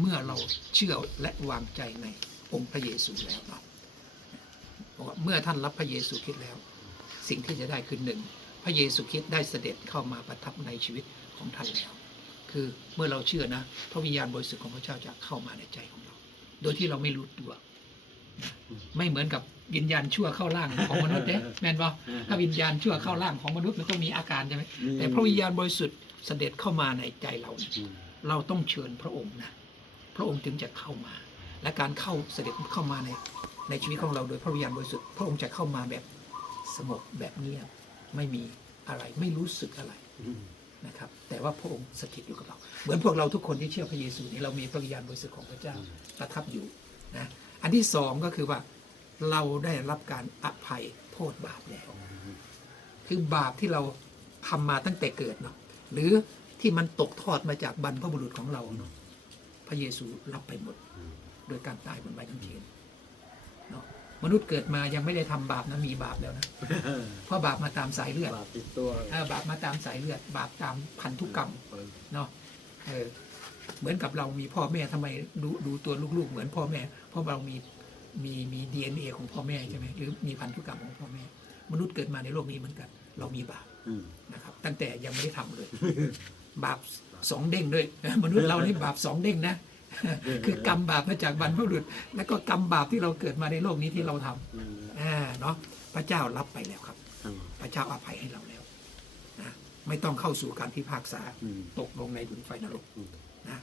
เมื่อเราเชื่อและวางใจในองค์พระเยซูแล้วเนาะบอกว่าเมื่อท่านรับพระเยซูคริดแล้ว สิ่งที่จะได้คือหนึ่งพระเยซูคริดได้เสด็จเข้ามาประทับในชีวิตของท่านแล้ว คือเมื่อเราเชื่อนะ พระวิญญาณบริสุทธิ์ของพระเจ้าจะเข้ามาในใจของเรา โดยที่เราไม่รู้ตัวไม่เหมือนกับวิญญาณชั่วเข้าร่างของมนุษย์เด้แม่นบ่ถ้าวิญญาณชั่วเข้าร่างของมนุษย์มันต้องมีอาการใช่ไหมแต่พระวิญญาณบริสุทธิ์เสด็จเข้ามาในใจเรา เราต้องเชิญพระองค์นะ พระองค์ถึงจะเข้ามา และการเข้าเสด็จเข้ามาในในชีวิตของเราโดยพระวิญญาณบริสุทธิ์พระองค์จะเข้ามาแบบสงบแบบเงียบไม่มีอะไรไม่รู้สึกอะไรนะครับแต่ว่าพระองค์สถิตอยู่กับเรา เหมือนพวกเราทุกคนที่เชื่อพระเยซูนี่เรามีพระวิญญาณบริสุทธิ์ของพระเจ้าประทับอยู่นะอันที่สองก็คือว่าเราได้รับการอภัยโทษบาปแล้ว คือบาปที่เราทำมาตั้งแต่เกิดเนาะหรือที่มันตกทอดมาจากบรรพบุรุษของเราเนาะ พระเยซูรับไปหมด โดยการตายบนไม้กางเขนเนาะมนุษย์เกิดมายังไม่ได้ทำบาปนะมีบาปแล้วนะเพราะบาปมาตามสายเลือดบาปติดตัวเออบาปมาตามสายเลือด บาปตามพันธุกรรมเนาะเออเหมือนกับเรามีพ่อแม่ทำไมดูดูตัวลูกๆ เหมือนพ่อแม่ เพราะเรามีมีมีดีเอ็นเอของพ่อแม่ใช่ไหมหรือมีพันธุกรรมของพ่อแม่ มนุษย์เกิดมาในโลกนี้เหมือนกัน เรามีบาปอืมนะครับ ตั้งแต่ยังไม่ได้ทำเลย บาป สองเด้งด้วย มนุษย์เรานี่บาปสองเด้งนะ คือกรรมบาปมาจากบรรพบุรุษ แล้วก็กรรมบาปที่เราเกิดมาในโลกนี้ที่เราทำอืมอ่าเนาะพระเจ้ารับไปแล้วครับอืมพระเจ้าอภัยให้เราแล้วนะไม่ต้องเข้าสู่การพิพากษาอืมตกลงในดุนไฟนรกอืมนะ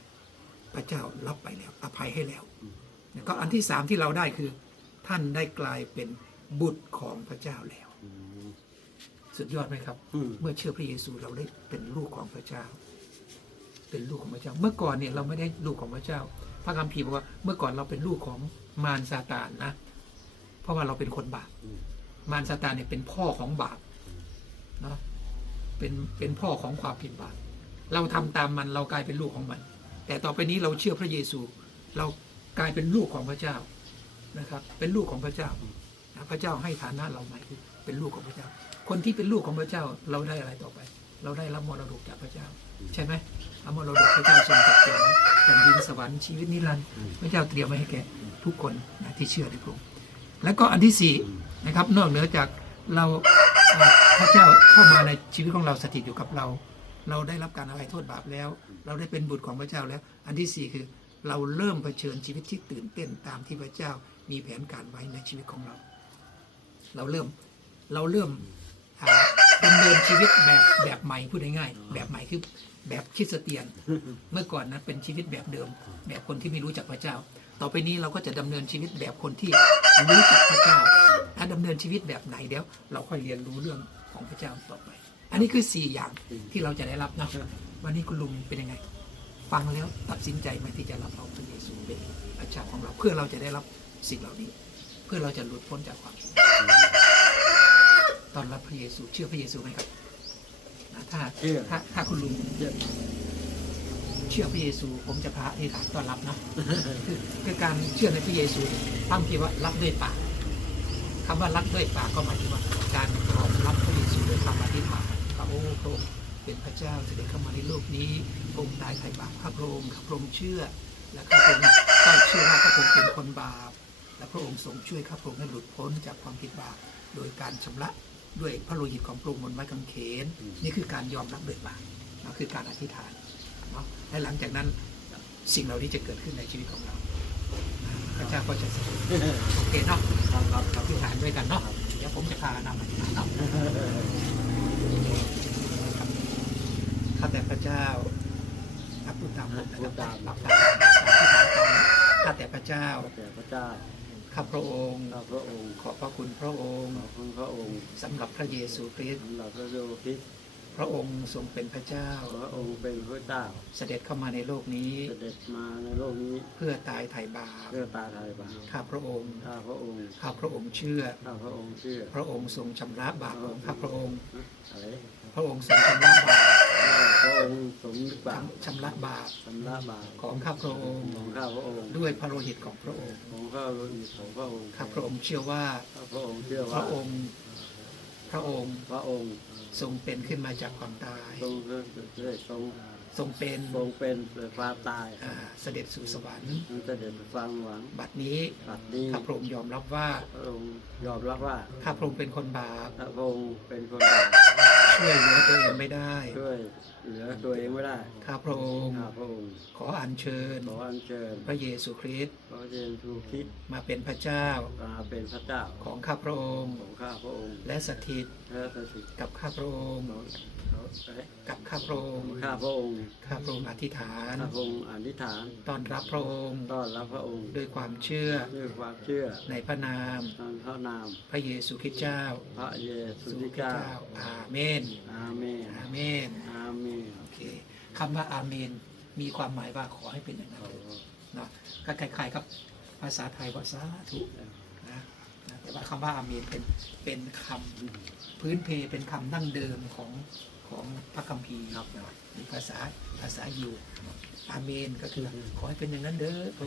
พระเจ้ารับไปแล้ว อภัยให้แล้วอืมแล้วก็อันที่สามที่เราได้คือ ท่านได้กลายเป็นบุตรของพระเจ้าแล้วอืมสุดยอดไหมครับอืมเมื่อเชื่อพระเยซูเราได้เป็นลูกของพระเจ้า เป็นลูกของพระเจ้า เมื่อก่อนเนี่ยเราไม่ได้ลูกของพระเจ้า พระคัมภีร์บอกว่าเมื่อก่อนเราเป็นลูกของมารซาตานนะ เพราะว่าเราเป็นคนบาป มารซาตานเนี่ยเป็นพ่อของบาปเนาะ เป็นเป็นพ่อของความผิดบาป เราทำตามมันเรากลายเป็นลูกของมัน แต่ต่อไปนี้เราเชื่อพระเยซู เรากลายเป็นลูกของพระเจ้านะครับ เป็นลูกของพระเจ้า พระเจ้าให้ฐานะเราใหม่คือเป็นลูกของพระเจ้า คนที่เป็นลูกของพระเจ้าเราได้อะไรต่อไป เราได้รับมรดกจากพระเจ้า ใช่ไหม รับมรดกพระเจ้าทรงจัดเตรียมไว้แผ่นดินสวรรค์ชีวิตนิรันดร์พระเจ้าเตรียมไว้ให้แก่ทุกคนนะที่เชื่อในพระองค์แล้วก็อันที่สี่นะครับนอกเหนือจากเราเอ่อพระเจ้าเข้ามาในชีวิตของเราสถิตอยู่กับเรา เราได้รับการอภัยโทษบาปแล้ว เราได้เป็นบุตรของพระเจ้าแล้ว อันที่สี่คือเราเริ่มเผชิญชีวิตที่ตื่นเต้นตามที่พระเจ้ามีแผนการไว้ในชีวิตของเรา เราเริ่มเราเริ่มอ่า ดำเนินชีวิตแบบแบบใหม่พูดง่ายๆแบบใหม่คือแบบคริดสเตียน เมื่อก่อนนะเป็นชีวิตแบบเดิม แบบคนที่ไม่รู้จักพระเจ้า ต่อไปนี้เราก็จะดำเนินชีวิตแบบคนที่รู้จักพระเจ้าถ้าดำเนินชีวิตแบบไหนเดี๋ยว เราค่อยเรียนรู้เรื่องของพระเจ้าต่อไป อันนี้คือสี่อย่างที่เราจะได้รับนะวันนี้คุณลุงเป็นยังไง ฟังแล้วตัดสินใจไหมที่จะรับเอาพระเยซูเป็นพระเจ้าของเรา เพื่อเราจะได้รับสิ่งเหล่านี้ เพื่อเราจะหลุดพ้นจากความ ตอนรับพระเยซูเชื่อพระเยซูไหมครับนะถ้าเชื่อถ้าถ้าคุณลุงเชื่อเชื่อพระเยซู ผมจะพาอธิษฐานต้อนรับนะคือคือการเชื่อในพระเยซูพระคัมภีร์ว่ารับด้วยปากคำว่ารับด้วยปากก็หมายถึงว่าการยอมรับพระเยซูด้วยคำอธิษฐานว่าโอ้พระองค์เป็นพระเจ้าเสด็จเข้ามาในโลกนี้พระองค์ตายไถ่บาปข้าพระองค์ข้าพระองค์เชื่อ และข้าพระองค์ก็เชื่อว่าข้าพระองค์เป็นคนบาปและพระองค์ทรงช่วยข้าพระองค์ให้หลุดพ้นจากความผิดบาปโดยการชำระ ด้วยพระโลหิตของพระองค์บนไม้กางเขน นี่คือการยอมรับด้วยปากนะคือการอธิษฐานเนาะและหลังจากนั้นสิ่งเหล่านี้จะเกิดขึ้นในชีวิตของเราพระเจ้าก็จะสถิตโอเคเนาะครับครับคเรารับอธิษฐานด้วยกันเนาะเดี๋ยวผมจะพานำอธิษฐานเนาะข้าแต่พระเจ้าครับพูดตามผมนะครับหลับตาข้าแต่พระเจ้าแต่พระเจ้า ข้าพระองค์ ข้าพระองค์ ขอบพระคุณพระองค์ ขอบคุณพระองค์สำหรับพระเยซูคริสต์สำหรับพระโยคริสต์พระองค์ทรงเป็นพระเจ้า พระองค์เป็นพระเจ้า เสด็จเข้ามาในโลกนี้ เสด็จมาในโลกนี้ เพื่อตายไถ่บาป เพื่อตาไทยบาป ข้าพระองค์ ข้าพระองค์ ข้าพระองค์เชื่อ ข้าพระองค์เชื่อ พระองค์ทรงชำระบาปของข้าพระองค์ อะไร พระองค์ทรงชำระบาป พระองค์สมนึกบาปชำระบาปชำระบาปของข้าพระองค์ของข้าพระองค์ด้วยพระโลหิตของพระองค์ของข้าพระองค์ของพระองค์ข้าพระองค์เชื่อว่าข้าพระองค์เชื่อพว่าระองค์พระองค์พระองค์ทรงเป็นขึ้นมาจากความตายทรงได้ทรงทรงเป็นทรงเป็นความตายอ่าเสด็จสู่สวรรค์มันจะเด็ดฟังหวังบัดนี้ปัดนี้ข้าพระองค์ยอมรับว่าพระองค์ยอมรับว่าข้าพระองค์เป็นคนบาปพระองค์เป็นคนบาป ช่วยเหลือตัวเองไม่ได้ช่วยเหลือตัวเองไม่ได้ข้าพระองค์ ข้าพระองค์ขออัญเชิญ ขออัญเชิญพระเยซูคริสต์พระเยซูคริสต์มาเป็นพระเจ้ามาเป็นพระเจ้าของข้าพระองค์ของข้าพระองค์ และสถิตและสถิตกับข้าพระองค์ ของเขาเอ๊ะกับข้าพระองค์ข้าพระองค์ข้าพระองค์อธิษฐานข้าพระองค์อธิษฐานต้อนรับพระองค์ต้อนรับพระองค์ด้วยความเชื่อด้วยความเชื่อในพระนามตอนพระนาม พระเยซูคริสต์เจ้า พระเยซูสู่คริสต์เจ้าเจ้าอาเมนอาเมนอาเมนอาเมนโอเคคำว่าอาเมน มีความหมายว่าขอให้เป็นอย่างนั้นเนาะก็คล้ายๆกับภาษาไทยว่าสาธุนะนะแต่ว่าคำว่าอาเมนเป็นเป็นคำพื้นเพเป็นคำดั้งเดิมของ ของพระคัมภีร์เนาะมีภาษาภาษายิวอาเมนก็คือขอให้เป็นอย่างนั้นเด้อพระ